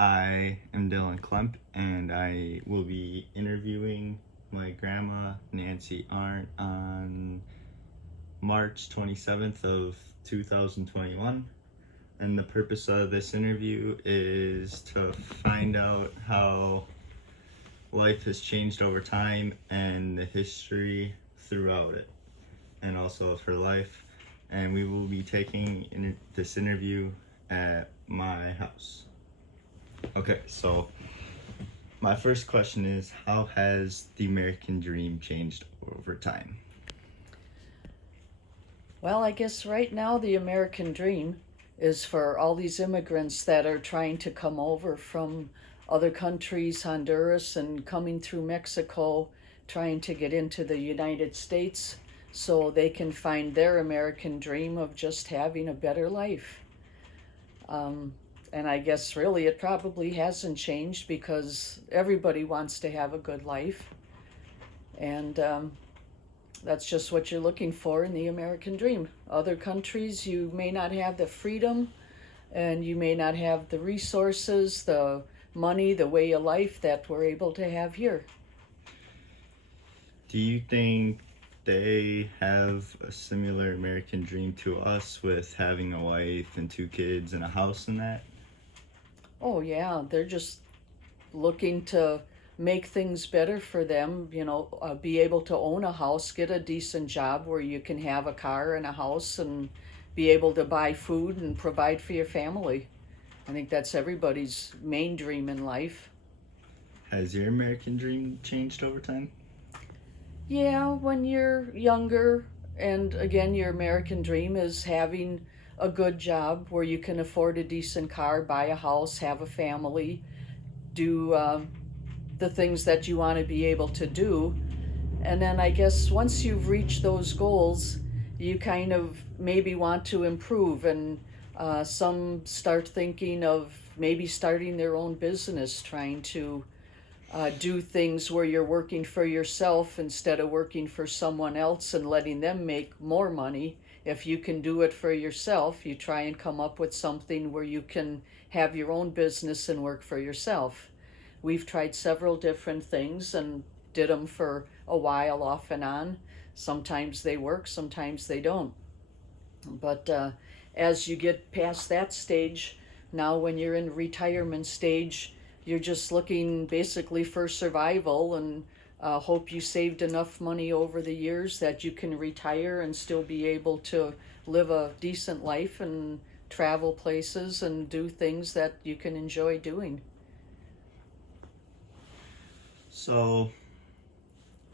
I am Dylan Klemp, and I will be interviewing my grandma, Nancy Arndt, on March 27th of 2021. And the purpose of this interview is to find out how life has changed over time and the history throughout it, and also of her life. And we will be taking this interview at my house. Okay, so my first question is, how has the American dream changed over time? Well, I guess right now the American dream is for all these immigrants that are trying to come over from other countries, Honduras, and coming through Mexico, trying to get into the United States so they can find their American dream of just having a better life. Um, and I guess really it probably hasn't changed because everybody wants to have a good life. And that's just what you're looking for in the American dream. Other countries, you may not have the freedom and you may not have the resources, the money, the way of life that we're able to have here. Do you think they have a similar American dream to us with having a wife and two kids and a house and that? Oh, yeah, they're just looking to make things better for them, be able to own a house, get a decent job where you can have a car and a house and be able to buy food and provide for your family. I think that's everybody's main dream in life. Has your American dream changed over time? Yeah, when you're younger, and again, your American dream is having a good job where you can afford a decent car, buy a house, have a family, do the things that you want to be able to do. And then I guess once you've reached those goals, you kind of maybe want to improve. And some start thinking of maybe starting their own business, trying to do things where you're working for yourself instead of working for someone else and letting them make more money. If you can do it for yourself, you try and come up with something where you can have your own business and work for yourself. We've tried several different things and did them for a while off and on. Sometimes they work, sometimes they don't. But as you get past that stage, now when you're in retirement stage, you're just looking basically for survival and hope you saved enough money over the years that you can retire and still be able to live a decent life and travel places and do things that you can enjoy doing. So,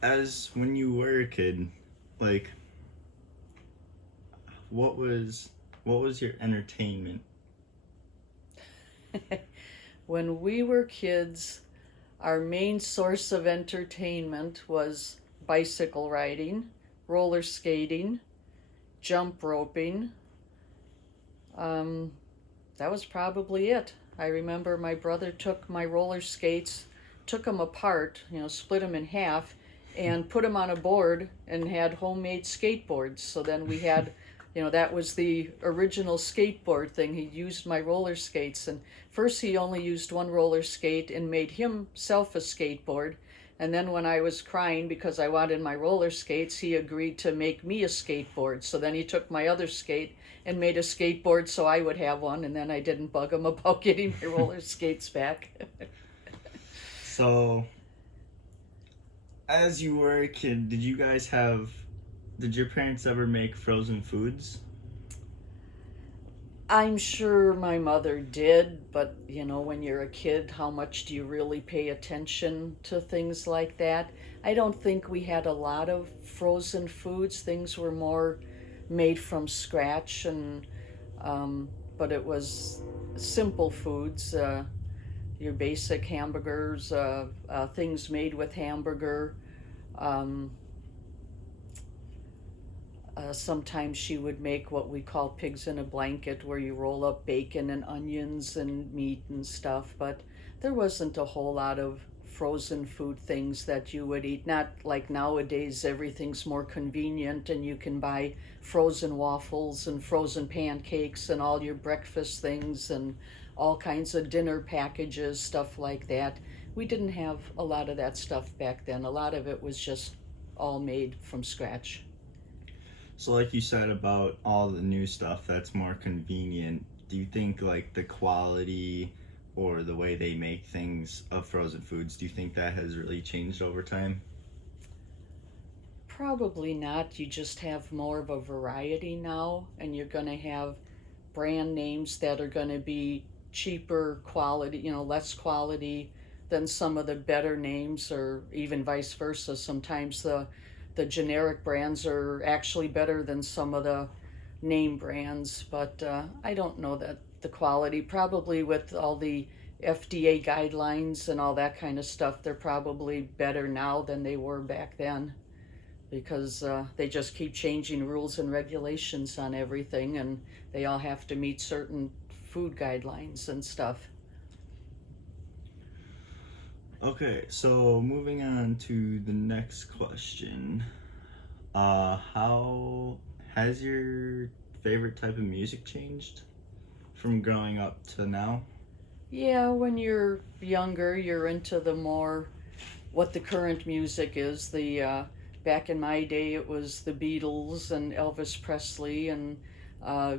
as when you were a kid, like, what was your entertainment? When we were kids, our main source of entertainment was bicycle riding, roller skating, jump roping. Um, that was probably it. I remember my brother took my roller skates, took them apart, split them in half, and put them on a board and had homemade skateboards. So then we had, that was the original skateboard thing. He used my roller skates, and first he only used one roller skate and made himself a skateboard. And then when I was crying because I wanted my roller skates, he agreed to make me a skateboard. So then he took my other skate and made a skateboard so I would have one, and then I didn't bug him about getting my roller skates back. So, as you were a kid, did your parents ever make frozen foods? I'm sure my mother did, but when you're a kid, how much do you really pay attention to things like that? I don't think we had a lot of frozen foods. Things were more made from scratch, and but it was simple foods. Your basic hamburgers, things made with hamburger. Um, Sometimes she would make what we call pigs in a blanket, where you roll up bacon and onions and meat and stuff. But there wasn't a whole lot of frozen food things that you would eat. Not like nowadays, everything's more convenient and you can buy frozen waffles and frozen pancakes and all your breakfast things and all kinds of dinner packages, stuff like that. We didn't have a lot of that stuff back then. A lot of it was just all made from scratch. So, like you said about all the new stuff that's more convenient, do you think like the quality or the way they make things of frozen foods, do you think that has really changed over time? Probably not. You just have more of a variety now, and you're going to have brand names that are going to be cheaper quality, less quality than some of the better names, or even vice versa. Sometimes the generic brands are actually better than some of the name brands, but I don't know that the quality, probably with all the FDA guidelines and all that kind of stuff, they're probably better now than they were back then because they just keep changing rules and regulations on everything, and they all have to meet certain food guidelines and stuff. Okay, so moving on to the next question. How has your favorite type of music changed from growing up to now? Yeah, when you're younger, you're into the more what the current music is. The back in my day, it was the Beatles and Elvis Presley, and uh,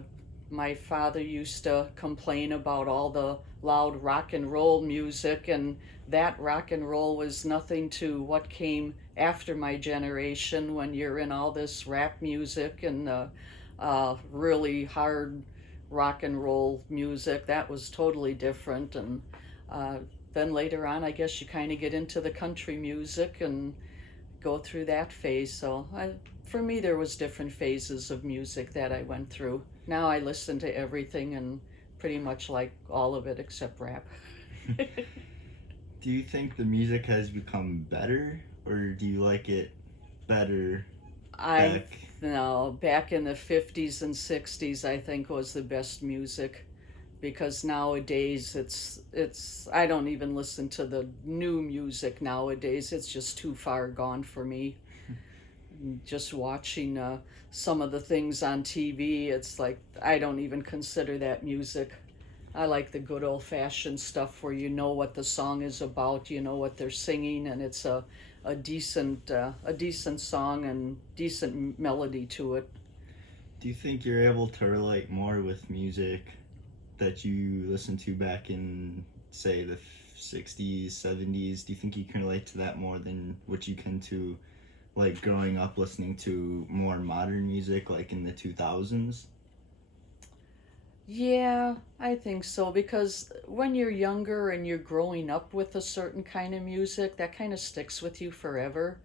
my father used to complain about all the loud rock and roll music, and that rock and roll was nothing to what came after my generation when you're in all this rap music and really hard rock and roll music. That was totally different. And uh, then later on, I guess you kind of get into the country music and go through that phase. For me, there was different phases of music that I went through. Now I listen to everything and pretty much like all of it except rap. Do you think the music has become better, or do you like it better I back? no, back in the 50s and 60s, I think was the best music because nowadays it's I don't even listen to the new music nowadays. It's just too far gone for me. Just watching some of the things on TV, it's like I don't even consider that music. I like the good old fashioned stuff where you know what the song is about, you know what they're singing, and it's a decent song and decent melody to it. Do you think you're able to relate more with music that you listened to back in, say, the 60s, 70s? Do you think you can relate to that more than what you can to, like, growing up listening to more modern music, like in the 2000s? Yeah, I think so because when you're younger and you're growing up with a certain kind of music, that kind of sticks with you forever.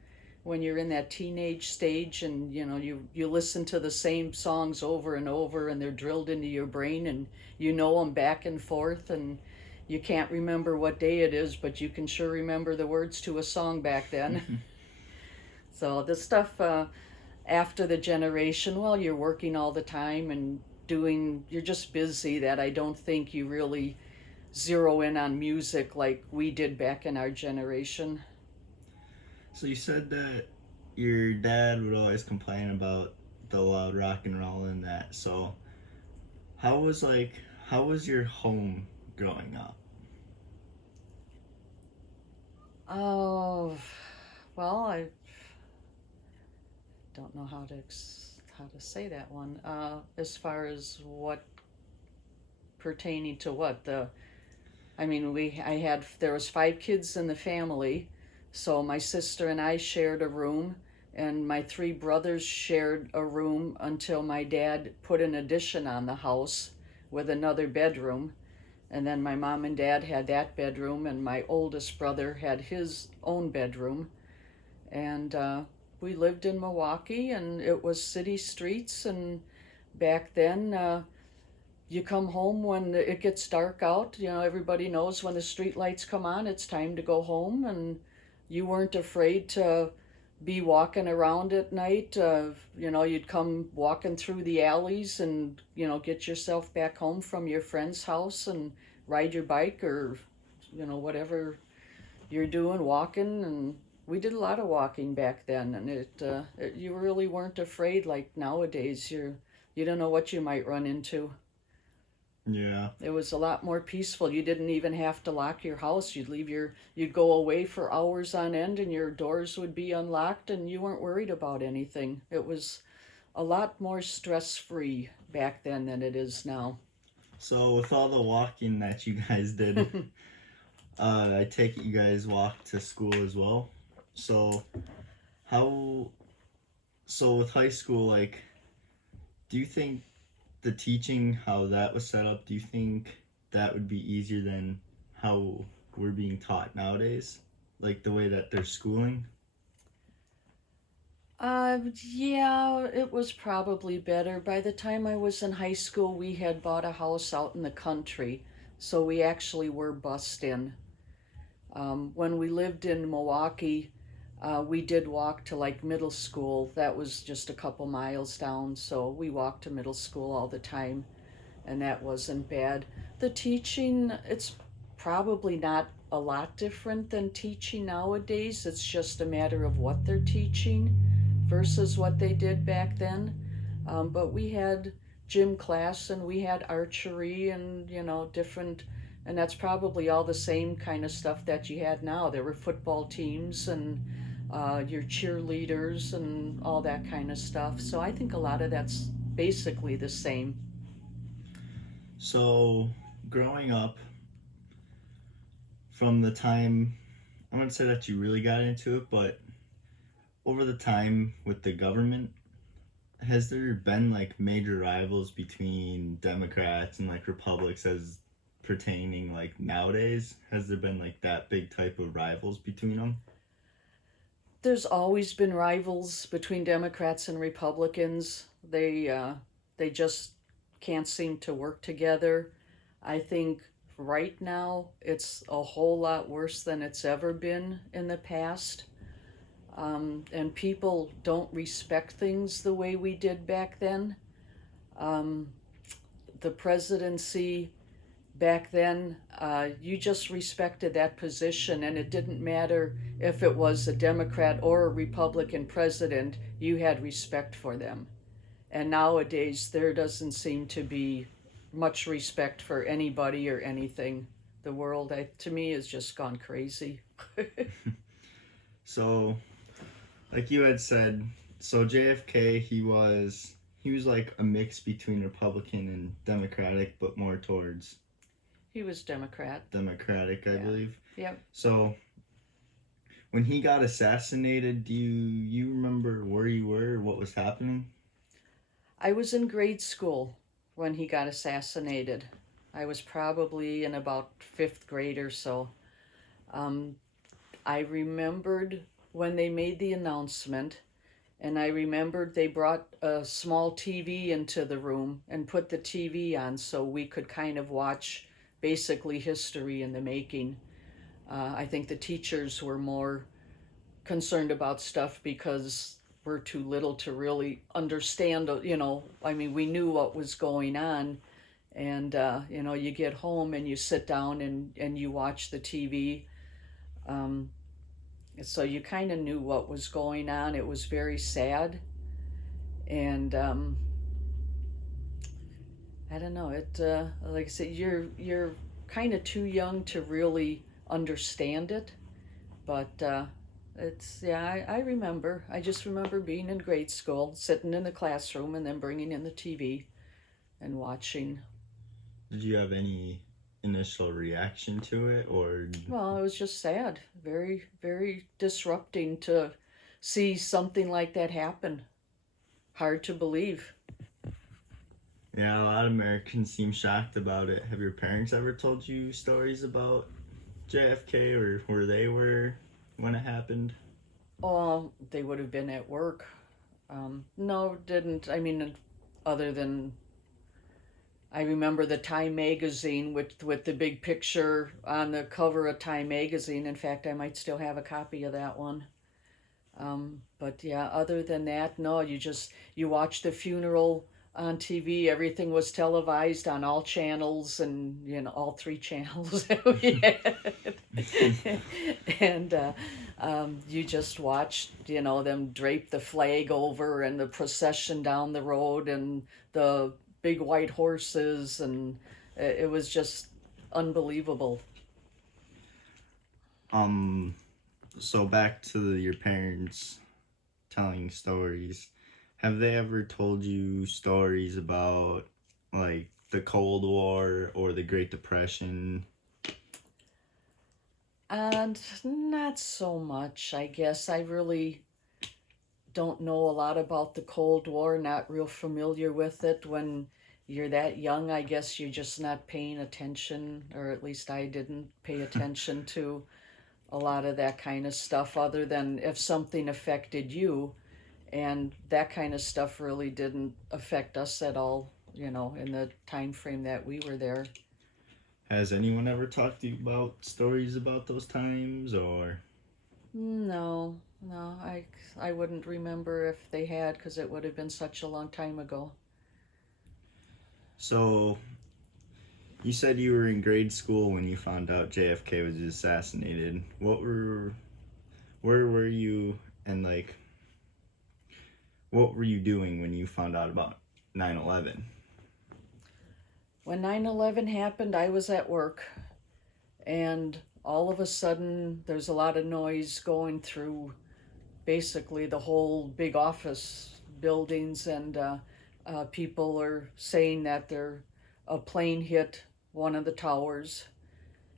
When you're in that teenage stage and you listen to the same songs over and over and they're drilled into your brain and you know them back and forth and you can't remember what day it is, but you can sure remember the words to a song back then. So the stuff after the generation, well, you're working all the time and you're just busy that I don't think you really zero in on music like we did back in our generation. So you said that your dad would always complain about the loud rock and roll and that. So how was like how was your home growing up? Oh, well, I don't know how to say that one. As far as what pertaining to what the I mean, there was 5 kids in the family, so my sister and I shared a room, and my 3 brothers shared a room until my dad put an addition on the house with another bedroom, and then my mom and dad had that bedroom, and my oldest brother had his own bedroom, and we lived in Milwaukee, and it was city streets, and back then. You come home when it gets dark out. Everybody knows when the street lights come on, it's time to go home. And you weren't afraid to be walking around at night. You'd come walking through the alleys and, get yourself back home from your friend's house and ride your bike or, whatever you're doing, walking. And we did a lot of walking back then. And you really weren't afraid like nowadays. You don't know what you might run into. Yeah. It was a lot more peaceful. You didn't even have to lock your house. You'd go away for hours on end and your doors would be unlocked and you weren't worried about anything. It was a lot more stress free back then than it is now. So with all the walking that you guys did, I take it you guys walked to school as well. So how so with high school, like, do you think the teaching how that was set up, do you think that would be easier than how we're being taught nowadays? Like the way that they're schooling? Yeah, it was probably better. By the time I was in high school, we had bought a house out in the country, so we actually were bussed in. When we lived in Milwaukee, we did walk to like middle school. That was just a couple miles down, so we walked to middle school all the time, and that wasn't bad. The teaching, it's probably not a lot different than teaching nowadays. It's just a matter of what they're teaching versus what they did back then. But we had gym class and we had archery and, different, and that's probably all the same kind of stuff that you had now. There were football teams and your cheerleaders and all that kind of stuff. So I think a lot of that's basically the same. So growing up from the time I wouldn't say that you really got into it, but over the time with the government, has there been like major rivals between Democrats and like Republics as pertaining like nowadays? Has there been like that big type of rivals between them? There's always been rivals between Democrats and Republicans. They just can't seem to work together. I think right now it's a whole lot worse than it's ever been in the past. And people don't respect things the way we did back then. Um, the presidency back then, you just respected that position, and it didn't matter if it was a Democrat or a Republican president, you had respect for them. And nowadays, there doesn't seem to be much respect for anybody or anything. The world, to me, has just gone crazy. So, like you had said, so JFK he was like a mix between Republican and Democratic, but more towards He was Democrat. Democratic, I Yeah. believe. Yep. So when he got assassinated, do you remember where you were, what was happening? I was in grade school when he got assassinated. I was probably in about fifth grade or so. Um, I remembered when they made the announcement, and I remembered they brought a small TV into the room and put the TV on so we could kind of watch basically history in the making. I think the teachers were more concerned about stuff because we're too little to really understand, I mean, we knew what was going on. And, you get home and you sit down and you watch the TV. Um, so you kind of knew what was going on. It was very sad. And I don't know. Like I said, you're kind of too young to really understand it. But yeah, I remember. I just remember being in grade school, sitting in the classroom, and then bringing in the TV and watching. Did you have any initial reaction to it, or Well, it was just sad. Very, very disrupting to see something like that happen. Hard to believe. yeah, a lot of Americans seem shocked about it. Have your parents ever told you stories about JFK or where they were when it happened? Oh, they would have been at work. No, didn't. I mean, other than I remember the Time magazine with the big picture on the cover of Time magazine. In fact, I might still have a copy of that one. But yeah, other than that, no. You watch the funeral on TV. Everything was televised on all channels and all three channels that we had. And you just watched them drape the flag over and the procession down the road and the big white horses and It was just unbelievable. Um, so back to your parents telling stories. Have they ever told you stories about like the Cold War or the Great Depression? And not so much, I guess. I really don't know a lot about the Cold War, not real familiar with it. When you're that young, I guess you're just not paying attention, or at least I didn't pay attention to a lot of that kind of stuff, other than if something affected you. And that kind of stuff really didn't affect us at all, in the time frame that we were there. Has anyone ever talked to you about stories about those times or No, no, I wouldn't remember if they had, because it would have been such a long time ago. so you said you were in grade school when you found out JFK was assassinated. Where were you and like what were you doing when you found out about 9/11? When 9/11 happened, I was at work, and all of a sudden, there's a lot of noise going through basically the whole big office buildings, and people are saying that a plane hit one of the towers,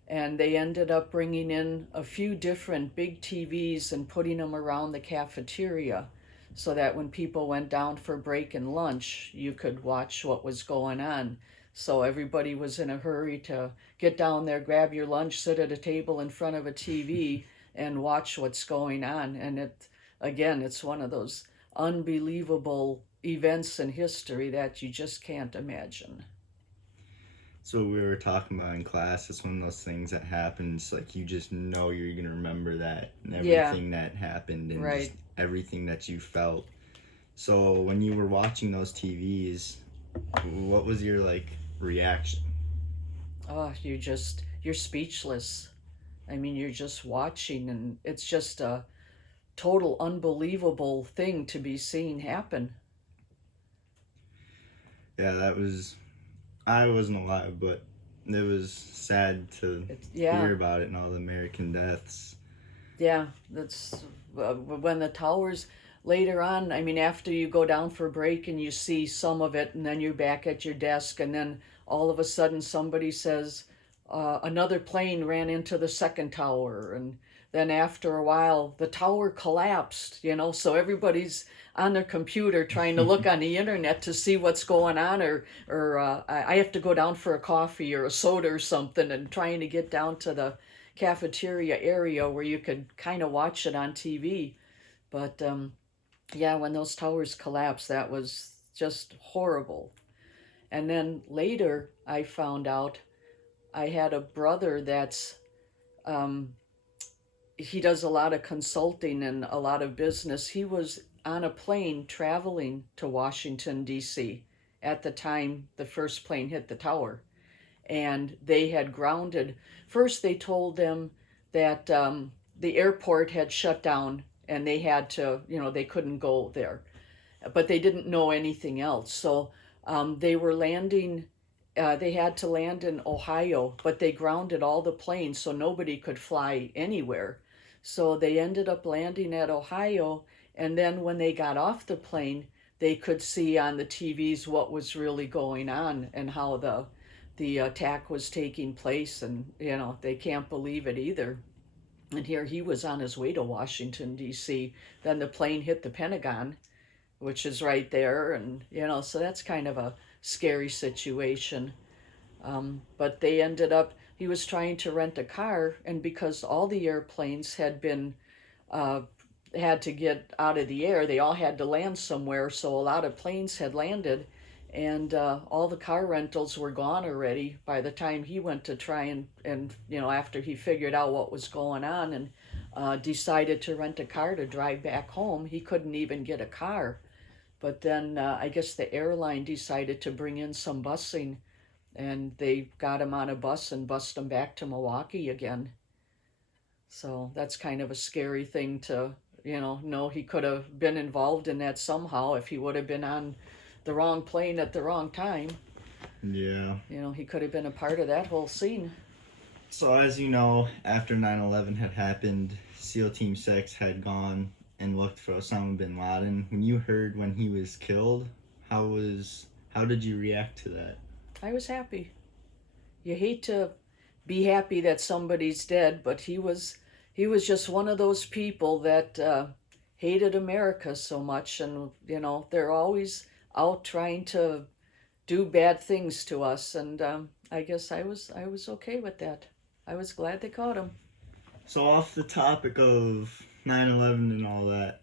and they ended up bringing in a few different big TVs and putting them around the cafeteria so that when people went down for break and lunch, you could watch what was going on. So everybody was in a hurry to get down there, grab your lunch, sit at a table in front of a TV and watch what's going on. And again, it's one of those unbelievable events in history that you just can't imagine. So we were talking about in class, it's one of those things that happens, like you just know you're gonna remember that and Yeah, everything that happened and just right. everything that you felt. So when you were watching those TVs, what was your like reaction? Oh, you're speechless. I mean, you're just watching, and it's just a total unbelievable thing to be seeing happen. Yeah, that was I wasn't alive, but it was sad to Yeah, hear about it and all the American deaths. yeah. That's when the towers later on. I mean, after you go down for a break and you see some of it, and then you're back at your desk, and then all of a sudden somebody says another plane ran into the second tower, and then after a while the tower collapsed. So everybody's on their computer trying to look on the internet to see what's going on, or I have to go down for a coffee or a soda or something, and trying to get down to the cafeteria area where you could kind of watch it on TV. But yeah, when those towers collapsed, that was just horrible. And then later, I found out I had a brother that's um, he does a lot of consulting and a lot of business. He was on a plane traveling to Washington, D.C. at the time the first plane hit the tower. And they had grounded. First, they told them that the airport had shut down and they had to, they couldn't go there. But they didn't know anything else. So they were landing. They had to land in Ohio, but they grounded all the planes so nobody could fly anywhere. So they ended up landing at Ohio, and then when they got off the plane, they could see on the TVs what was really going on and how the attack was taking place, and they can't believe it either. And here he was on his way to Washington, D.C. Then the plane hit the Pentagon, which is right there, and so that's kind of a scary situation. But they ended up, he was trying to rent a car, and because all the airplanes uh, had to get out of the air, they all had to land somewhere, so a lot of planes had landed, and all the car rentals were gone already by the time he went to try and after he figured out what was going on, and decided to rent a car to drive back home. He couldn't even get a car. But then I guess the airline decided to bring in some busing, and they got him on a bus and bussed him back to Milwaukee again. So that's kind of a scary thing to, know he could have been involved in that somehow if he would have been on the wrong plane at the wrong time. Yeah. You know, he could have been a part of that whole scene. So, as you know, after 9/11 had happened, SEAL Team 6 had gone and looked for Osama bin Laden. When you heard when he was killed, how was how did you react to that? I was happy. You hate to be happy that somebody's dead, but he was just one of those people that hated America so much, and you know they're always out trying to do bad things to us, and I guess I was okay with that. I was glad they caught him. So, off the topic of 9/11 and all that,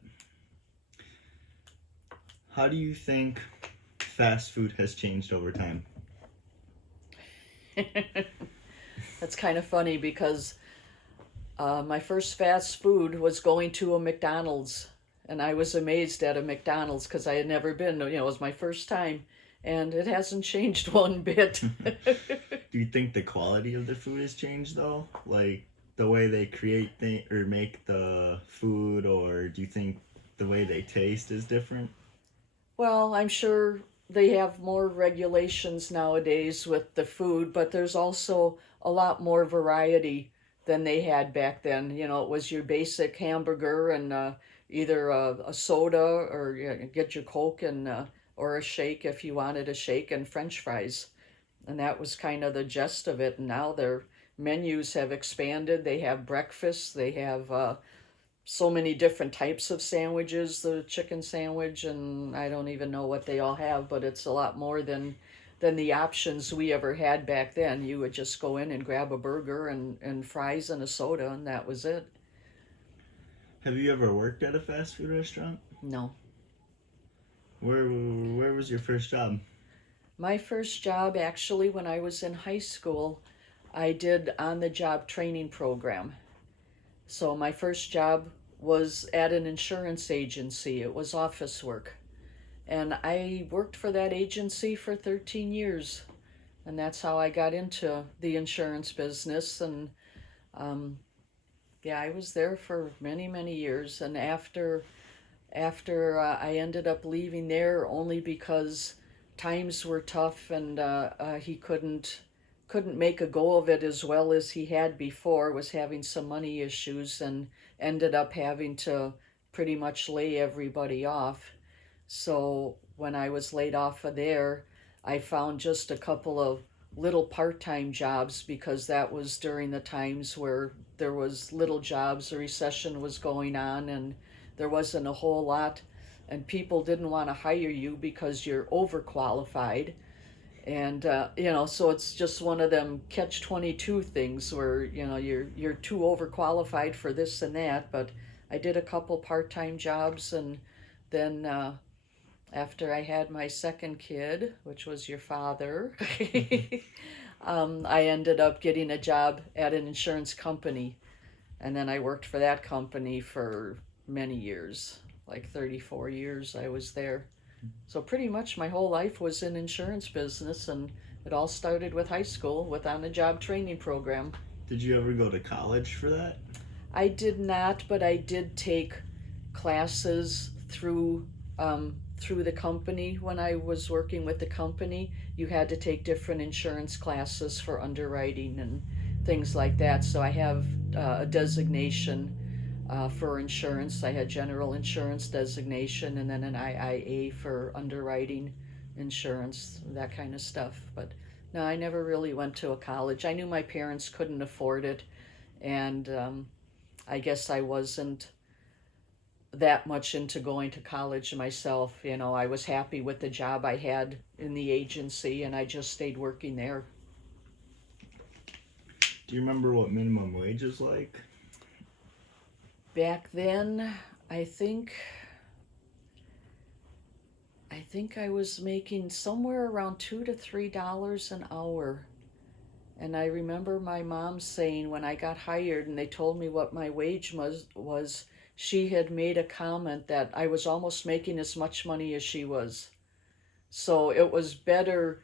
how do you think fast food has changed over time? That's kind of funny because my first fast food was going to a McDonald's, and I was amazed at a McDonald's because I had never been. You know, it was my first time, and it hasn't changed one bit. Do you think the quality of the food has changed though? Like the way they create or make the food, or do you think the way they taste is different? Well, I'm sure they have more regulations nowadays with the food, but there's also a lot more variety than they had back then. You know, it was your basic hamburger and either a soda or get your Coke and or a shake if you wanted a shake and French fries. And that was kind of the gist of it. And now their menus have expanded. They have breakfast. They have so many different types of sandwiches, the chicken sandwich, and I don't even know what they all have, but it's a lot more than the options we ever had back then. You would just go in and grab a burger and fries and a soda, and that was it. Have you ever worked at a fast food restaurant? No. Where was your first job? My first job, actually, when I was in high school, I did on the job training program. So my first job was at an insurance agency. It was office work. And I worked for that agency for 13 years. And that's how I got into the insurance business. And um, yeah, I was there for many, many years. And after I ended up leaving there only because times were tough and he couldn't make a go of it as well as he had before, was having some money issues and ended up having to pretty much lay everybody off. So when I was laid off of there, I found just a couple of little part-time jobs because that was during the times where there was little jobs, the recession was going on and there wasn't a whole lot and people didn't want to hire you because you're overqualified. And so it's just one of them catch 22 things where you're too overqualified for this and that. But I did a couple part-time jobs, and then after I had my second kid, which was your father, I ended up getting a job at an insurance company, and then I worked for that company for many years, like 34 years I was there. So pretty much my whole life was in insurance business, and it all started with high school with on the job training program. Did you ever go to college for that? I did not, but I did take classes through the company. When I was working with the company, you had to take different insurance classes for underwriting and things like that. So I have a designation for insurance. I had general insurance designation and then an IIA for underwriting insurance, that kind of stuff. But no, I never really went to a college. I knew my parents couldn't afford it, and I guess I wasn't that much into going to college myself. You know, I was happy with the job I had in the agency, and I just stayed working there. Do you remember what minimum wage was like? Back then, I think I think I was making somewhere around $2 to $3 an hour. And I remember my mom saying when I got hired and they told me what my wage was she had made a comment that I was almost making as much money as she was. So it was better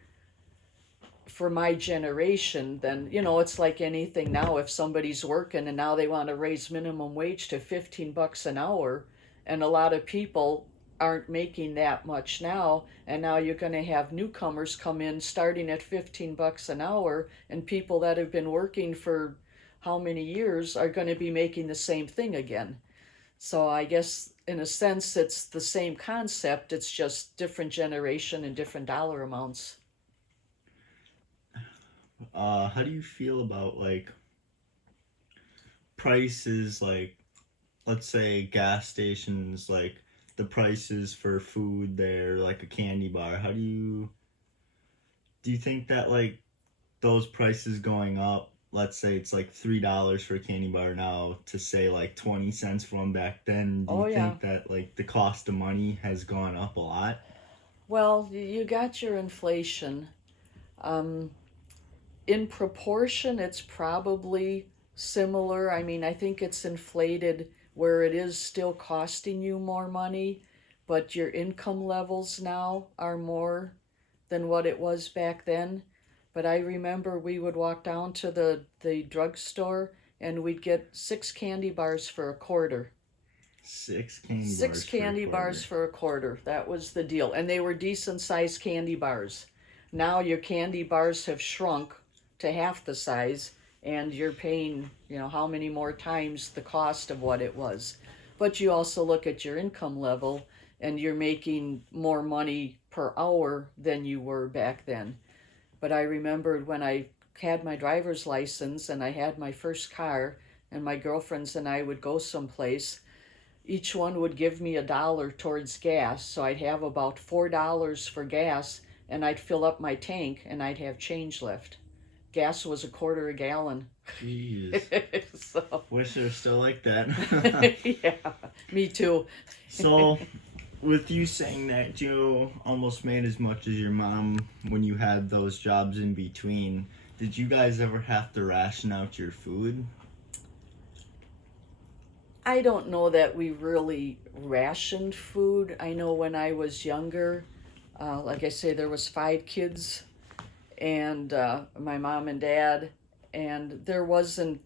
for my generation than, it's like anything now. If somebody's working and now they want to raise minimum wage to 15 bucks an hour, and a lot of people aren't making that much now, and now you're going to have newcomers come in starting at 15 bucks an hour, and people that have been working for how many years are going to be making the same thing again. So I guess in a sense it's the same concept, it's just different generation and different dollar amounts. How do you feel about like prices, like let's say gas stations, like the prices for food there, like a candy bar? Do you think that like those prices going up, let's say it's like $3 for a candy bar now to say like 20 cents from back then, do you Oh yeah. think that like the cost of money has gone up a lot? Well, you got your inflation. Um, in proportion, it's probably similar. I mean, I think it's inflated where it is still costing you more money, but your income levels now are more than what it was back then. But I remember we would walk down to the drugstore and we'd get six candy bars for a quarter. Six candy Six bars for a candy bars quarter. for a quarter. That was the deal. And they were decent sized candy bars. Now your candy bars have shrunk to half the size and you're paying, how many more times the cost of what it was. But you also look at your income level and you're making more money per hour than you were back then. But I remembered when I had my driver's license and I had my first car and my girlfriends and I would go someplace, each one would give me $1 towards gas. So I'd have about $4 for gas and I'd fill up my tank and I'd have change left. Gas was a quarter a gallon. Jeez. So, Wish they were still like that. yeah, me too. So, with you saying that you almost made as much as your mom when you had those jobs in between, did you guys ever have to ration out your food? I don't know that we really rationed food. I know when I was younger, like I say, there was 5 kids and my mom and dad, and there wasn't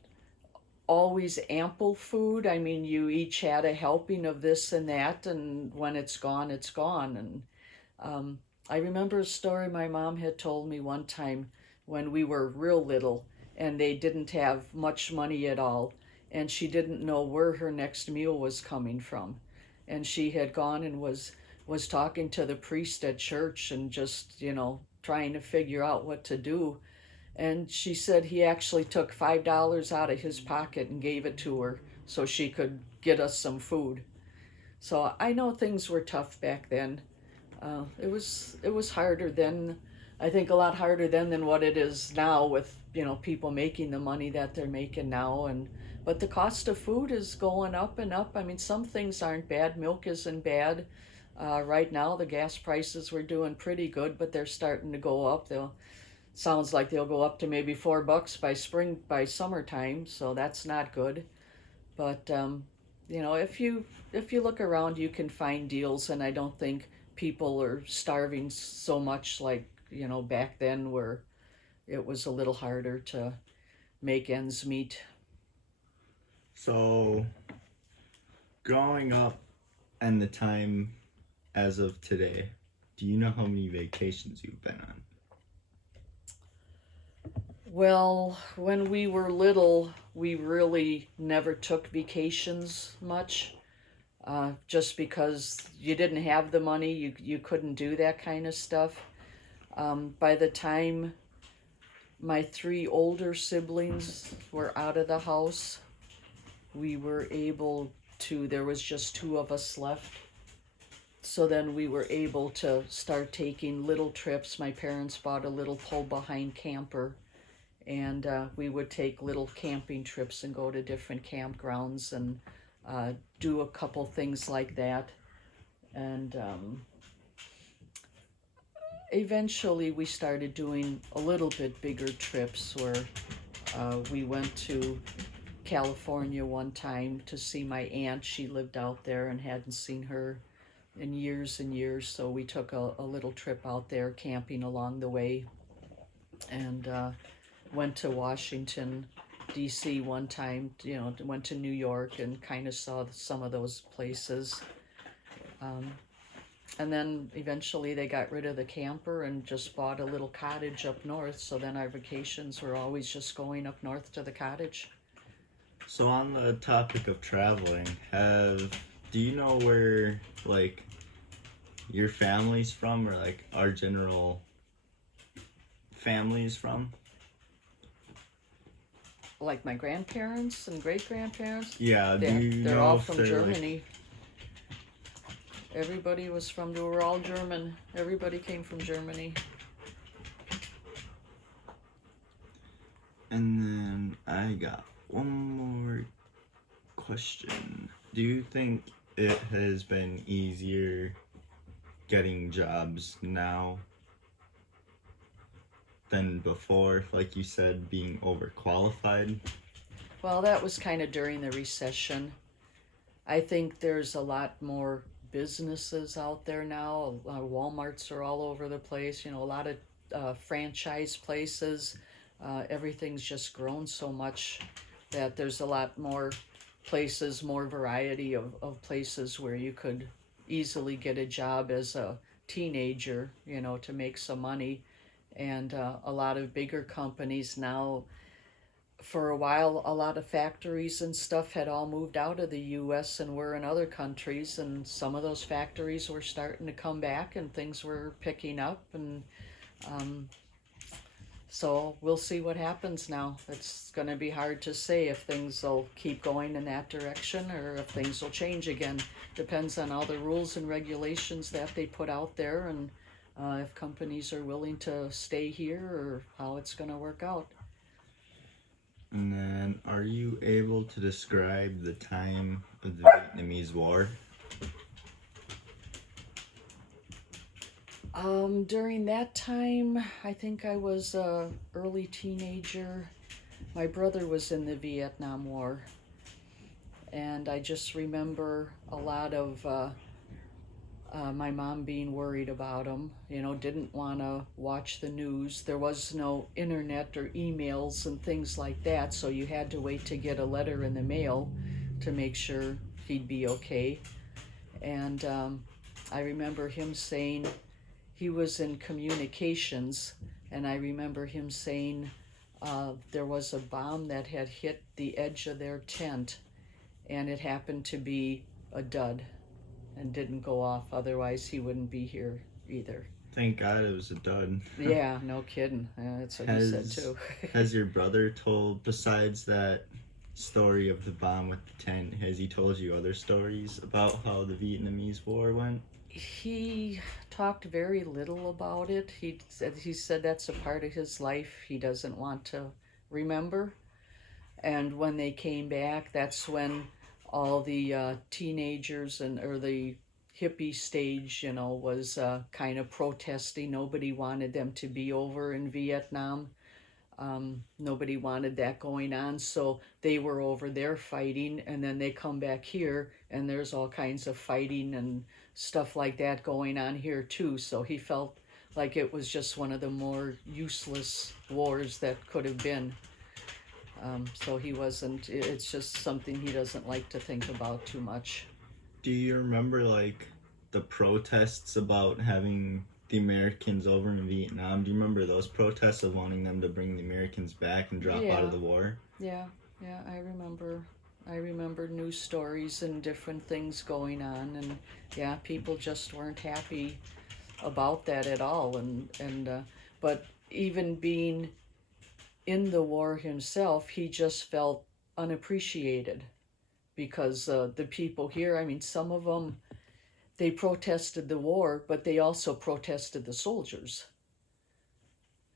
always ample food. I mean, you each had a helping of this and that, and when it's gone, it's gone. And um, I remember a story my mom had told me one time when we were real little and they didn't have much money at all, and she didn't know where her next meal was coming from. And she had gone and was talking to the priest at church and just, trying to figure out what to do. And she said he actually took $5 out of his pocket and gave it to her so she could get us some food. So I know things were tough back then. It was harder then. I think a lot harder then than what it is now with people making the money that they're making now. And but the cost of food is going up and up. I mean, some things aren't bad. Milk isn't bad. Right now, the gas prices were doing pretty good, but they're starting to go up. They'll Sounds like they'll go up to maybe $4 by summertime. So that's not good. But if you look around, you can find deals, and I don't think people are starving so much like back then, where it was a little harder to make ends meet. So, growing up and the time as of today, do you know how many vacations you've been on? Well, when we were little, we really never took vacations much, just because you didn't have the money, you couldn't do that kind of stuff. By the time my 3 older siblings were out of the house, we were able to, there was just 2 of us left. So then we were able to start taking little trips. My parents bought a little pull behind camper, and we would take little camping trips and go to different campgrounds and do a couple things like that. And eventually we started doing a little bit bigger trips where we went to California one time to see my aunt. She lived out there and hadn't seen her in years and years, so we took a little trip out there camping along the way, and went to Washington, D.C. one time, went to New York and kind of saw some of those places. Um, And then eventually they got rid of the camper and just bought a little cottage up north. So then our vacations were always just going up north to the cottage. So on the topic of traveling, do you know where like your family's from, or like our general family's from? Like my grandparents and great grandparents, Yeah, do you they're know all if from they're Germany. Everybody was from, they were all German. Everybody came from Germany. And then I got one more question. Do you think it has been easier getting jobs now than before? Like you said, being overqualified? Well, that was kind of during the recession. I think there's a lot more businesses out there now. Walmarts are all over the place. You know, a lot of franchise places. Everything's just grown so much that there's a lot more places, more variety of places where you could easily get a job as a teenager, you know, to make some money. And a lot of bigger companies now, for a while, a lot of factories and stuff had all moved out of the US and were in other countries, and some of those factories were starting to come back and things were picking up. And um, so we'll see what happens now. It's going to be hard to say if things will keep going in that direction or if things will change again. Depends on all the rules and regulations that they put out there, and if companies are willing to stay here or how it's going to work out. And then, are you able to describe the time of the Vietnamese War? During that time, I think I was a early teenager. My brother was in the Vietnam War, and I just remember a lot of my mom being worried about him. You know, didn't want to watch the news. There was no internet or emails and things like that, so you had to wait to get a letter in the mail to make sure he'd be okay. And I remember him saying, he was in communications, and I remember him saying there was a bomb that had hit the edge of their tent, and it happened to be a dud and didn't go off. Otherwise, he wouldn't be here either. Thank God it was a dud. Yeah, no kidding. That's what he said too. Has your brother told, besides that story of the bomb with the tent, has he told you other stories about how the Vietnamese War went? He talked very little about it. He said that's a part of his life he doesn't want to remember. And when they came back, that's when all the teenagers or the hippie stage, you know, was kind of protesting. Nobody wanted them to be over in Vietnam. Nobody wanted that going on, so they were over there fighting, and then they come back here, and there's all kinds of fighting and stuff like that going on here too. So he felt like it was just one of the more useless wars that could have been. So he wasn't, it's just something he doesn't like to think about too much. Do you remember like the protests about having the Americans over in Vietnam? Do you remember those protests of wanting them to bring the Americans back and drop out of the war? Yeah, I remember. I remember news stories and different things going on, and yeah, people just weren't happy about that at all. But even being in the war himself, he just felt unappreciated because the people here, I mean, some of them, they protested the war, but they also protested the soldiers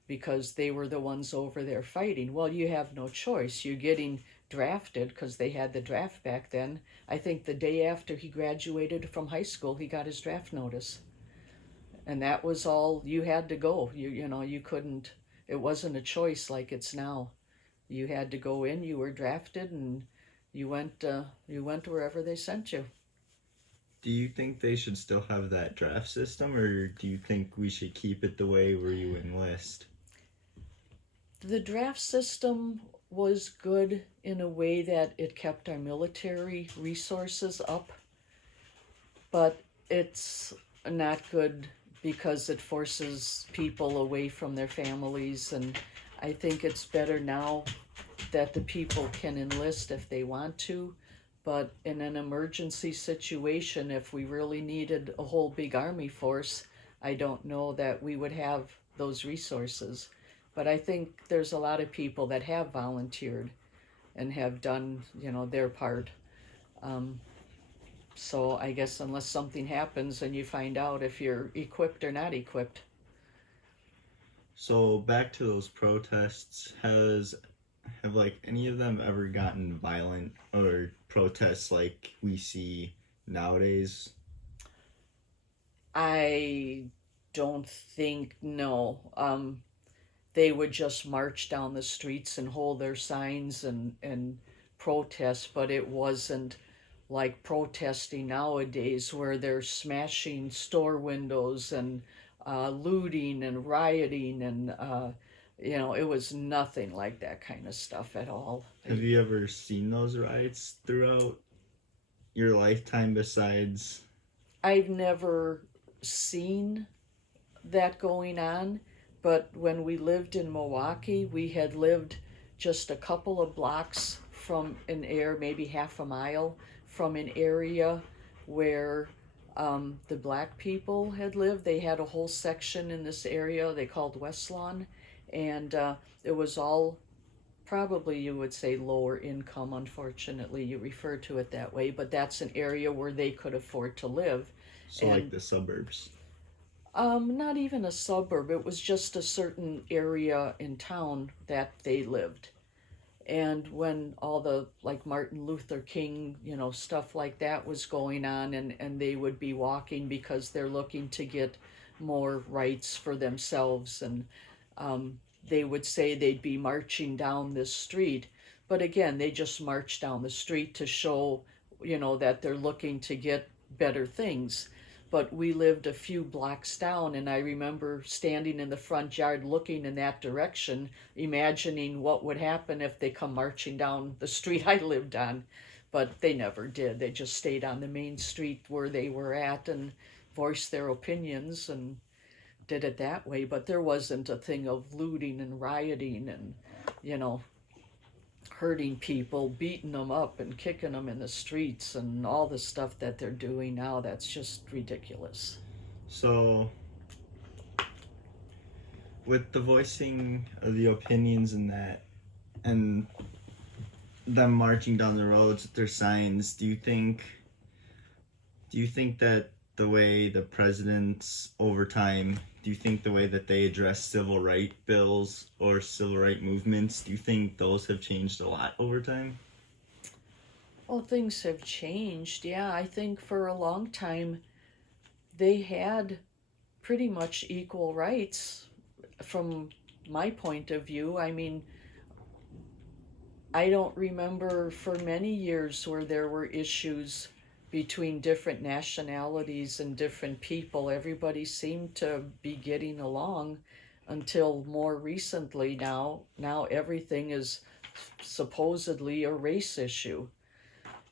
because they were the ones over there fighting. Well, you have no choice. You're getting drafted because they had the draft back then. I think the day after he graduated from high school, he got his draft notice. And that was all, you had to go. You know, you couldn't, it wasn't a choice like it's now. You had to go in, you were drafted, and you went wherever they sent you. Do you think they should still have that draft system, or do you think we should keep it the way where you enlist? The draft system was good in a way that it kept our military resources up, but it's not good because it forces people away from their families, and I think it's better now that the people can enlist if they want to, but in an emergency situation, if we really needed a whole big army force, I don't know that we would have those resources. But I think there's a lot of people that have volunteered and have done, their part. Um, so I guess unless something happens and you find out if you're equipped or not equipped. So back to those protests, have like any of them ever gotten violent or protests like we see nowadays? I don't think, no. They would just march down the streets and hold their signs and protest, but it wasn't like protesting nowadays where they're smashing store windows and looting and rioting and it was nothing like that kind of stuff at all. Have you ever seen those riots throughout your lifetime besides? I've never seen that going on, but when we lived in Milwaukee, we had lived just a couple of blocks from maybe half a mile from an area where the black people had lived. They had a whole section in this area they called West Lawn, and it was all probably you would say lower income. Unfortunately, you refer to it that way, but that's an area where they could afford to live. So like the suburbs. Not even a suburb. It was just a certain area in town that they lived. And when all the like Martin Luther King, stuff like that was going on, and they would be walking because they're looking to get more rights for themselves, and they would say they'd be marching down this street. But again, they just march down the street to show, that they're looking to get better things. But we lived a few blocks down, and I remember standing in the front yard looking in that direction, imagining what would happen if they come marching down the street I lived on. But they never did. They just stayed on the main street where they were at and voiced their opinions and did it that way. But there wasn't a thing of looting and rioting and, you know, hurting people, beating them up and kicking them in the streets and all the stuff that they're doing now. That's just ridiculous. So with the voicing of the opinions and that, and them marching down the roads with their signs, do you think that the way the presidents over time, do you think the way that they address civil right bills or civil right movements, do you think those have changed a lot over time? Well, things have changed. Yeah, I think for a long time they had pretty much equal rights from my point of view. I mean, I don't remember for many years where there were issues between different nationalities and different people. Everybody seemed to be getting along until more recently. Now everything is supposedly a race issue.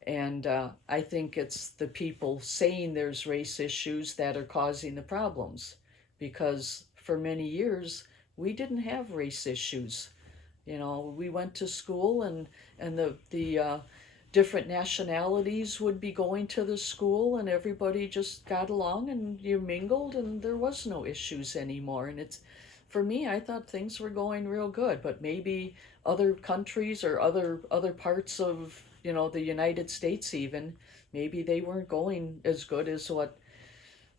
And I think it's the people saying there's race issues that are causing the problems, because for many years we didn't have race issues. We went to school, and the different nationalities would be going to the school, and everybody just got along and you mingled, and there was no issues anymore. And it's, for me, I thought things were going real good, but maybe other countries or other parts of the United States, even maybe they weren't going as good as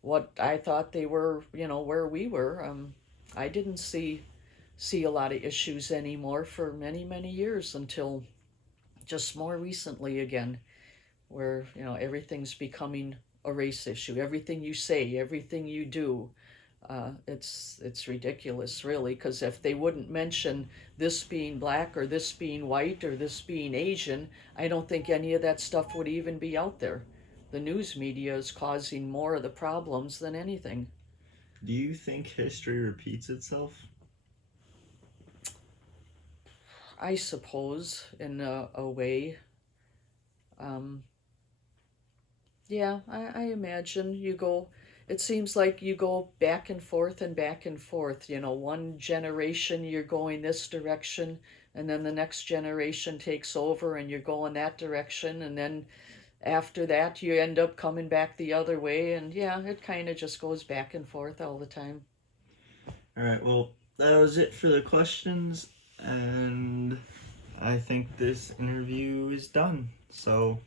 what I thought they were, where we were. I didn't see a lot of issues anymore for many years until just more recently again, where everything's becoming a race issue. Everything you say, everything you do, it's ridiculous, really, because if they wouldn't mention this being black or this being white or this being Asian, I don't think any of that stuff would even be out there. The news media is causing more of the problems than anything. Do you think history repeats itself? I suppose, in a way. Yeah, I imagine you go, it seems like you go back and forth and back and forth. One generation you're going this direction, and then the next generation takes over and you're going that direction, and then after that you end up coming back the other way, and yeah, it kind of just goes back and forth all the time. All right, well, that was it for the questions, and I think this interview is done. So